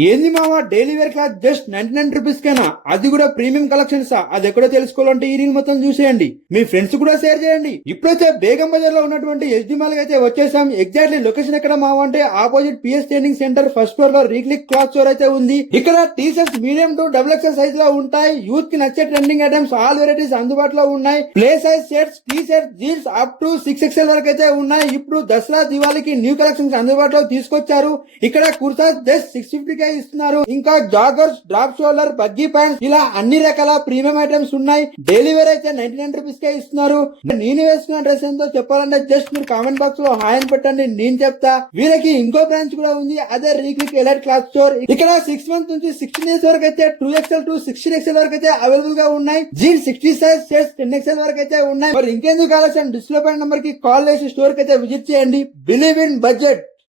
ఏంది మావా daily wear cloth just 99 rupees కేనా? అది కూడా ప్రీమియం కలెక్షన్స్. అది ఎక్కడో తెలుసుకోవాలంటే ఈ రీల్ మొత్తం చూసేయండి, మీ ఫ్రెండ్స్ కూడా షేర్ చేయండి. ఇప్పుడైతే బేగం బజార్ లో ఉన్నటువంటి ఎస్డి మాల్ అయితే వచ్చేసాం. ఎగ్జాక్ట్లీ లొకేషన్ ఎక్కడ మావా అంటే opposite PS training centre first floor లో రీక్లిక్ క్లాత్ స్టోర్ అయితే ఉంది. ఇక్కడ T shirts medium to double XL size లో ఉంటాయి. యూత్ కి నచ్చే ట్రెండింగ్ ఐటమ్స్ ఆల్ వెరైటీస్ అందుబాటులో ఉన్నాయి. Play size shirts, T shirts, jeans up to 6XL వరకు అయితే ఉన్నాయి. ఇప్పుడు దసరా దివాళీకి న్యూ కలెక్షన్స్ అందుబాటులో తీసుకొచ్చారు. ఇక్కడ కుర్తా జస్ట్ 650 ఇస్తున్నారు. ఇంకా joggers, drop shoulder, buggy pants ఇలా అన్ని రకాల ప్రీమియం ఐటమ్స్ ఉన్నాయి. డైలీ వేర్ అయితే 99 రూపీస్ కే ఇస్తున్నారు. నేను వేసుకున్న డ్రెస్ ఎంతో చెప్పాలంటే జస్ట్ మీరు కామెంట్ బాక్స్ లో హాయ్ అని పెట్టండి, నేను చెప్తా. వీళ్ళకి ఇంకో బ్రాంచ్ కూడా ఉంది, అదే రీక్లిక్ ఎలైట్ క్లాత్ స్టోర్. ఇక్కడ 6 మంత్స్ నుంచి 16 ఇయర్స్ వరకు అయితే 2XL టు 16XL వరకు అయితే అవైలబుల్ గా ఉన్నాయి. జీన్స్ 60 సైజ్, షర్ట్స్ 10XL వరకు అయితే ఉన్నాయి. మరి ఇంకెందుకు ఆలస్యం, డిస్ప్లే పైన నంబర్ కి కాల్ చేసి స్టోర్ కి అయితే విజిట్ చేయండి. Believe in budget.